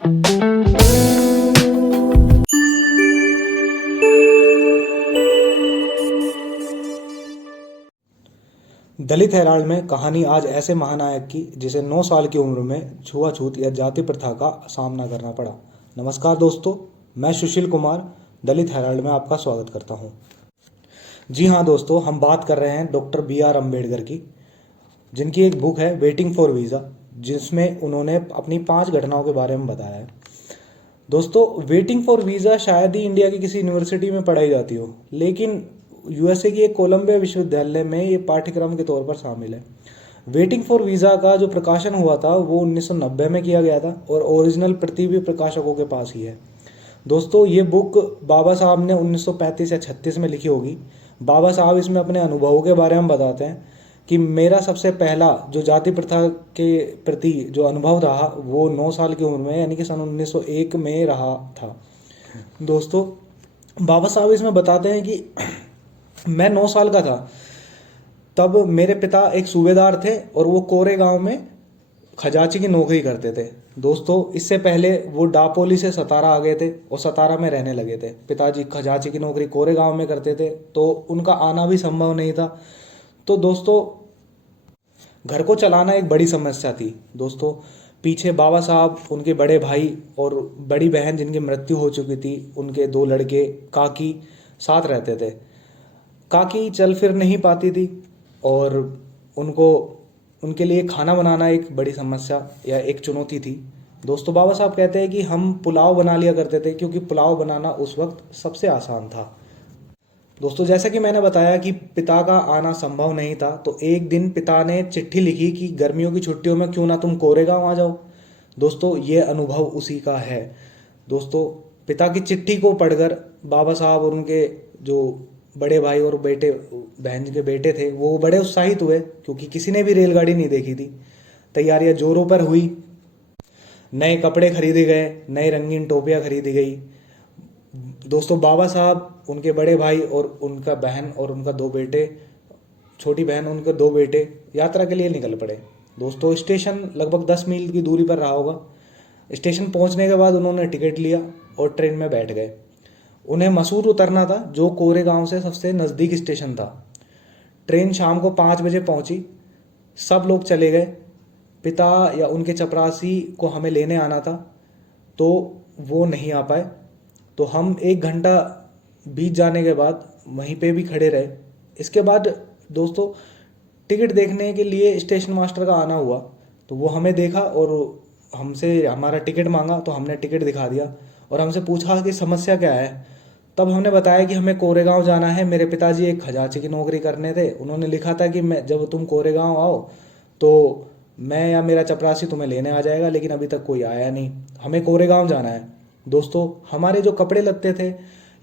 दलित Herald में कहानी आज ऐसे महानायक की जिसे 9 साल की उम्र में छुआछूत या जाति प्रथा का सामना करना पड़ा। नमस्कार दोस्तों, मैं सुशील कुमार दलित हेराल्ड में आपका स्वागत करता हूं। जी हाँ दोस्तों, हम बात कर रहे हैं डॉक्टर B.R. अम्बेडकर की, जिनकी एक बुक है वेटिंग फॉर वीज़ा, जिसमें उन्होंने अपनी 5 घटनाओं के बारे में बताया है। दोस्तों, वेटिंग फॉर वीज़ा शायद ही इंडिया की किसी यूनिवर्सिटी में पढ़ाई जाती हो, लेकिन यूएसए की एक कोलंबिया विश्वविद्यालय में ये पाठ्यक्रम के तौर पर शामिल है। वेटिंग फॉर वीज़ा का जो प्रकाशन हुआ था वो 1990 में किया गया था और ओरिजिनल प्रति भी प्रकाशकों के पास ही है। दोस्तों, ये बुक बाबा साहब ने 1935 या 36 में लिखी होगी। बाबा साहब इसमें अपने अनुभवों के बारे में बताते हैं कि मेरा सबसे पहला जो जाति प्रथा के प्रति जो अनुभव रहा वो 9 साल की उम्र में यानी कि सन 1901 में रहा था। दोस्तों, बाबा साहब इसमें बताते हैं कि मैं 9 साल का था, तब मेरे पिता एक सूबेदार थे और वो कोरे गांव में खजांची की नौकरी करते थे। दोस्तों, इससे पहले वो डापोली से सतारा आ गए थे और सतारा में रहने लगे थे। पिताजी खजांची की नौकरी कोरे गांव में करते थे, तो उनका आना भी संभव नहीं था। तो दोस्तों, घर को चलाना एक बड़ी समस्या थी। दोस्तों, पीछे बाबा साहब, उनके बड़े भाई और बड़ी बहन जिनकी मृत्यु हो चुकी थी, उनके 2 लड़के काकी साथ रहते थे। काकी चल फिर नहीं पाती थी और उनके लिए खाना बनाना एक बड़ी समस्या या एक चुनौती थी। दोस्तों, बाबा साहब कहते हैं कि हम पुलाव बना लिया करते थे, क्योंकि पुलाव बनाना उस वक्त सबसे आसान था। दोस्तों, जैसा कि मैंने बताया कि पिता का आना संभव नहीं था, तो एक दिन पिता ने चिट्ठी लिखी कि गर्मियों की छुट्टियों में क्यों ना तुम कोरेगांव आ जाओ। दोस्तों, ये अनुभव उसी का है। दोस्तों, पिता की चिट्ठी को पढ़कर बाबा साहब और उनके जो बड़े भाई और बहन के बेटे थे वो बड़े उत्साहित हुए, क्योंकि किसी ने भी रेलगाड़ी नहीं देखी थी। तैयारियां जोरों पर हुई, नए कपड़े खरीदे गए, नए रंगीन टोपियां खरीदी गई। दोस्तों, बाबा साहब, उनके बड़े भाई और उनका बहन और उनका 2 बेटे, छोटी बहन और उनके 2 बेटे यात्रा के लिए निकल पड़े। दोस्तों, स्टेशन लगभग 10 मील की दूरी पर रहा होगा। स्टेशन पहुंचने के बाद उन्होंने टिकट लिया और ट्रेन में बैठ गए। उन्हें मसूर उतरना था, जो कोरेगांव से सबसे नज़दीक स्टेशन था। ट्रेन शाम को 5 बजे पहुंची। सब लोग चले गए। पिता या उनके चपरासी को हमें लेने आना था, तो वो नहीं आ पाए। तो हम 1 घंटा बीत जाने के बाद वहीं पे भी खड़े रहे। इसके बाद दोस्तों, टिकट देखने के लिए स्टेशन मास्टर का आना हुआ, तो वो हमें देखा और हमसे हमारा टिकट मांगा। तो हमने टिकट दिखा दिया और हमसे पूछा कि समस्या क्या है। तब हमने बताया कि हमें कोरेगांव जाना है। मेरे पिताजी एक खजांची की नौकरी करने थे, उन्होंने लिखा था कि मैं जब तुम कोरेगांव आओ तो मैं या मेरा चपरासी तुम्हें लेने आ जाएगा, लेकिन अभी तक कोई आया नहीं। हमें कोरेगांव जाना है। दोस्तों, हमारे जो कपड़े लगते थे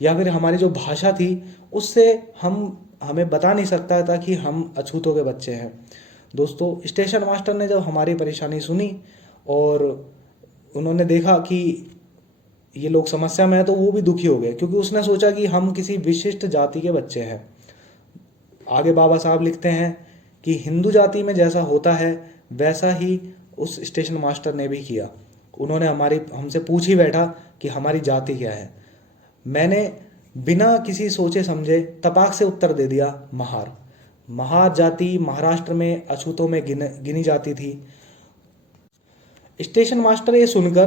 या फिर हमारी जो भाषा थी, उससे हमें बता नहीं सकता था कि हम अछूतों के बच्चे हैं। दोस्तों, स्टेशन मास्टर ने जब हमारी परेशानी सुनी और उन्होंने देखा कि ये लोग समस्या में है, तो वो भी दुखी हो गए, क्योंकि उसने सोचा कि हम किसी विशिष्ट जाति के बच्चे हैं। आगे बाबा साहब लिखते हैं कि हिंदू जाति में जैसा होता है वैसा ही उस स्टेशन मास्टर ने भी किया। उन्होंने हमसे पूछ ही बैठा कि हमारी जाति क्या है। मैंने बिना किसी सोचे समझे तपाक से उत्तर दे दिया, महार। महार जाति महाराष्ट्र में अछूतों में गिनी जाती थी। स्टेशन मास्टर ये सुनकर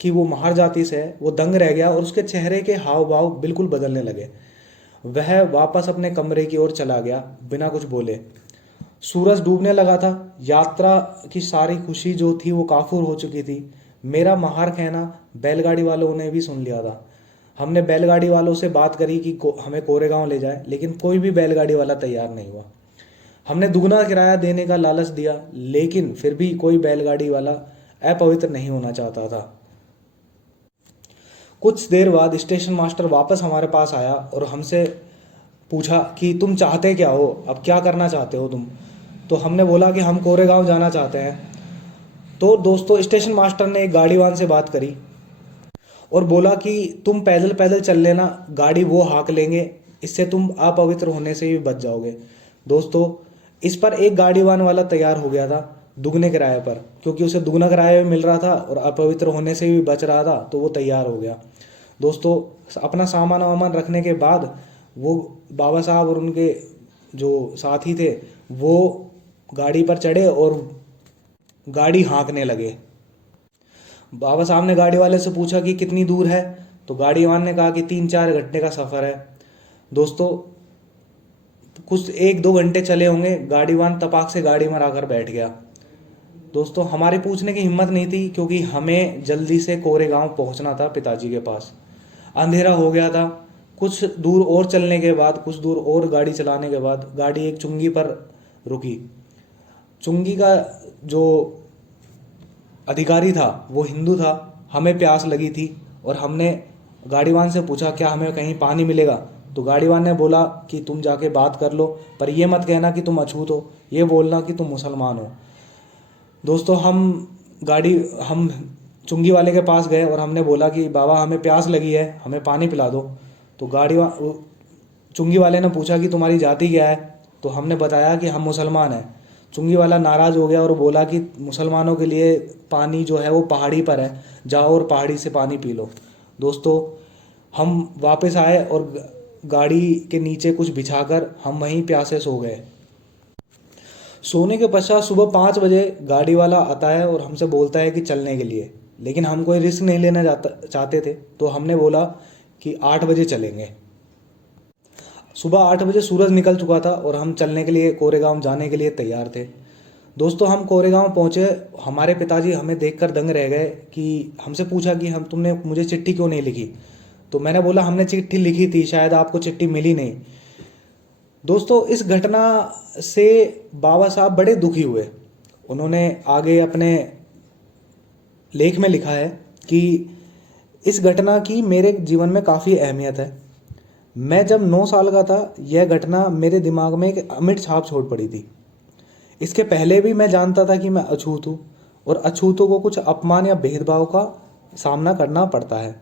कि वो महार जाति से है, वो दंग रह गया और उसके चेहरे के हाव भाव बिल्कुल बदलने लगे। वह वापस अपने कमरे की ओर चला गया बिना कुछ बोले। सूरज डूबने लगा था। यात्रा की सारी खुशी जो थी वो काफूर हो चुकी थी। मेरा महार कहना बैलगाड़ी वालों ने भी सुन लिया था। हमने बैलगाड़ी वालों से बात करी कि हमें कोरेगांव ले जाए, लेकिन कोई भी बैलगाड़ी वाला तैयार नहीं हुआ। हमने दुगना किराया देने का लालच दिया, लेकिन फिर भी कोई बैलगाड़ी वाला अपवित्र नहीं होना चाहता था। कुछ देर बाद स्टेशन मास्टर वापस हमारे पास आया और हमसे पूछा कि तुम चाहते क्या हो, अब क्या करना चाहते हो तुम। तो हमने बोला कि हम कोरेगांव जाना चाहते हैं। तो दोस्तों, स्टेशन मास्टर ने एक गाड़ीवान से बात करी और बोला कि तुम पैदल पैदल चल लेना, गाड़ी वो हाँक लेंगे, इससे तुम अपवित्र होने से भी बच जाओगे। दोस्तों, इस पर एक गाड़ीवान वाला तैयार हो गया था। दुगने किराए पर, क्योंकि उसे दुगना किराया भी मिल रहा था और अपवित्र होने से भी बच रहा था, तो वो तैयार हो गया। दोस्तों, अपना सामान वामान रखने के बाद वो बाबा साहब और उनके जो साथी थे वो गाड़ी पर चढ़े और गाड़ी हाँकने लगे। बाबा साहब ने गाड़ी वाले से पूछा कि कितनी दूर है, तो गाड़ी वाले ने कहा कि 3-4 घंटे का सफ़र है। दोस्तों, कुछ 1-2 घंटे चले होंगे, गाड़ी वान तपाक से गाड़ी में आकर बैठ गया। दोस्तों, हमारे पूछने की हिम्मत नहीं थी, क्योंकि हमें जल्दी से कोरेगांव पहुंचना था पिताजी के पास। अंधेरा हो गया था। कुछ दूर और चलने के बाद, कुछ दूर और गाड़ी चलाने के बाद गाड़ी एक चुंगी पर रुकी। चुंगी का जो अधिकारी था वो हिंदू था। हमें प्यास लगी थी और हमने गाड़ीवान से पूछा क्या हमें कहीं पानी मिलेगा, तो गाड़ीवान ने बोला कि तुम जाके बात कर लो, पर ये मत कहना कि तुम अछूत हो, ये बोलना कि तुम मुसलमान हो। दोस्तों, हम चुंगी वाले के पास गए और हमने बोला कि बाबा हमें प्यास लगी है, हमें पानी पिला दो। तो चुंगी वाले ने पूछा कि तुम्हारी जाति क्या है, तो हमने बताया कि हम मुसलमान हैं। चुंगी वाला नाराज़ हो गया और बोला कि मुसलमानों के लिए पानी जो है वो पहाड़ी पर है, जाओ और पहाड़ी से पानी पी लो। दोस्तों, हम वापस आए और गाड़ी के नीचे कुछ बिछाकर हम वहीं प्यासे सो गए। सोने के पश्चात सुबह 5 बजे गाड़ी वाला आता है और हमसे बोलता है कि चलने के लिए, लेकिन हम कोई रिस्क नहीं लेना चाहते थे, तो हमने बोला कि 8 बजे चलेंगे। सुबह 8 बजे सूरज निकल चुका था और हम चलने के लिए, कोरेगांव जाने के लिए तैयार थे। दोस्तों, हम कोरेगांव पहुँचे। हमारे पिताजी हमें देखकर दंग रह गए कि हमसे पूछा कि तुमने मुझे चिट्ठी क्यों नहीं लिखी। तो मैंने बोला हमने चिट्ठी लिखी थी, शायद आपको चिट्ठी मिली नहीं। दोस्तों, इस घटना से बाबा साहब बड़े दुखी हुए। उन्होंने आगे अपने लेख में लिखा है कि इस घटना की मेरे जीवन में काफ़ी अहमियत है। मैं जब 9 साल का था, यह घटना मेरे दिमाग में एक अमिट छाप छोड़ पड़ी थी। इसके पहले भी मैं जानता था कि मैं अछूत हूँ और अछूतों को कुछ अपमान या भेदभाव का सामना करना पड़ता है।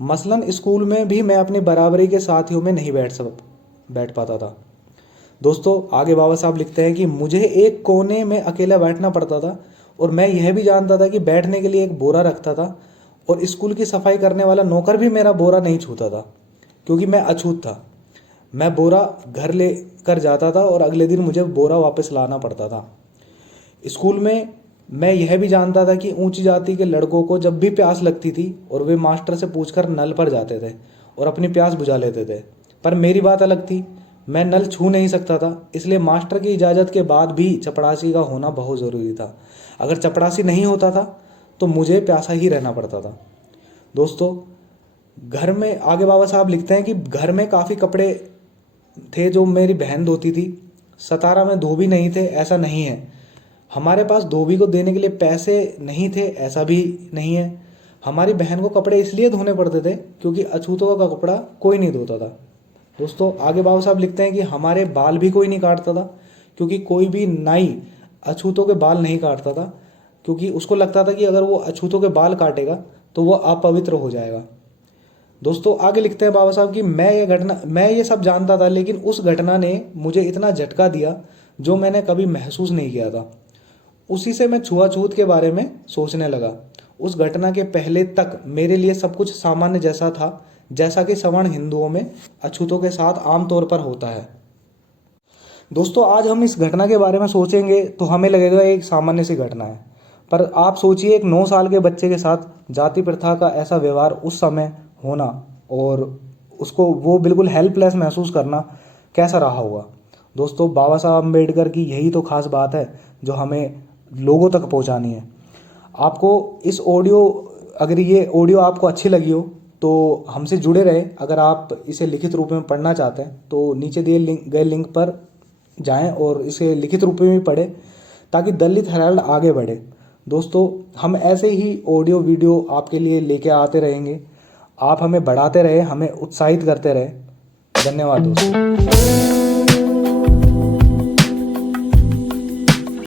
मसलन स्कूल में भी मैं अपनी बराबरी के साथियों में नहीं बैठ पाता था। दोस्तों, आगे बाबा साहब लिखते हैं कि मुझे एक कोने में अकेला बैठना पड़ता था और मैं यह भी जानता था कि बैठने के लिए एक बोरा रखता था और स्कूल की सफाई करने वाला नौकर भी मेरा बोरा नहीं छूता था, क्योंकि मैं अछूत था। मैं बोरा घर ले कर जाता था और अगले दिन मुझे बोरा वापस लाना पड़ता था। स्कूल में मैं यह भी जानता था कि ऊंची जाति के लड़कों को जब भी प्यास लगती थी और वे मास्टर से पूछकर नल पर जाते थे और अपनी प्यास बुझा लेते थे, पर मेरी बात अलग थी। मैं नल छू नहीं सकता था, इसलिए मास्टर की इजाज़त के बाद भी चपड़ासी का होना बहुत ज़रूरी था। अगर चपड़ासी नहीं होता था तो मुझे प्यासा ही रहना पड़ता था। दोस्तों, घर में आगे बाबा साहब लिखते हैं कि घर में काफ़ी कपड़े थे जो मेरी बहन धोती थी। 17 में धोबी नहीं थे, ऐसा नहीं है। हमारे पास धोबी को देने के लिए पैसे नहीं थे, ऐसा भी नहीं है। हमारी बहन को कपड़े इसलिए धोने पड़ते थे क्योंकि अछूतों का कपड़ा कोई नहीं धोता था। दोस्तों, आगे बाबा साहब लिखते हैं कि हमारे बाल भी कोई नहीं काटता था, क्योंकि कोई भी नाई अछूतों के बाल नहीं काटता था, क्योंकि उसको लगता था कि अगर वो अछूतों के बाल काटेगा तो वो अपवित्र हो जाएगा। दोस्तों, आगे लिखते हैं बाबा साहब कि मैं ये सब जानता था, लेकिन उस घटना ने मुझे इतना झटका दिया जो मैंने कभी महसूस नहीं किया था। उसी से मैं छुआछूत के बारे में सोचने लगा। उस घटना के पहले तक मेरे लिए सब कुछ सामान्य जैसा था, जैसा कि सवर्ण हिंदुओं में अछूतों के साथ आमतौर पर होता है। दोस्तों, आज हम इस घटना के बारे में सोचेंगे तो हमें लगेगा एक सामान्य सी घटना है, पर आप सोचिए एक 9 साल के बच्चे के साथ जाति प्रथा का ऐसा व्यवहार उस समय होना और उसको वो बिल्कुल हेल्पलेस महसूस करना कैसा रहा होगा। दोस्तों, बाबा साहब अम्बेडकर की यही तो खास बात है जो हमें लोगों तक पहुंचानी है। अगर ये ऑडियो आपको अच्छी लगी हो तो हमसे जुड़े रहे। अगर आप इसे लिखित रूप में पढ़ना चाहते हैं तो नीचे दिए गए लिंक पर जाएं और इसे लिखित रूप में भी पढ़ें, ताकि दलित हेराल्ड आगे बढ़े। दोस्तों, हम ऐसे ही ऑडियो वीडियो आपके लिए लेके आते रहेंगे। आप हमें बढ़ाते रहे, हमें उत्साहित करते रहे। धन्यवाद दोस्तों।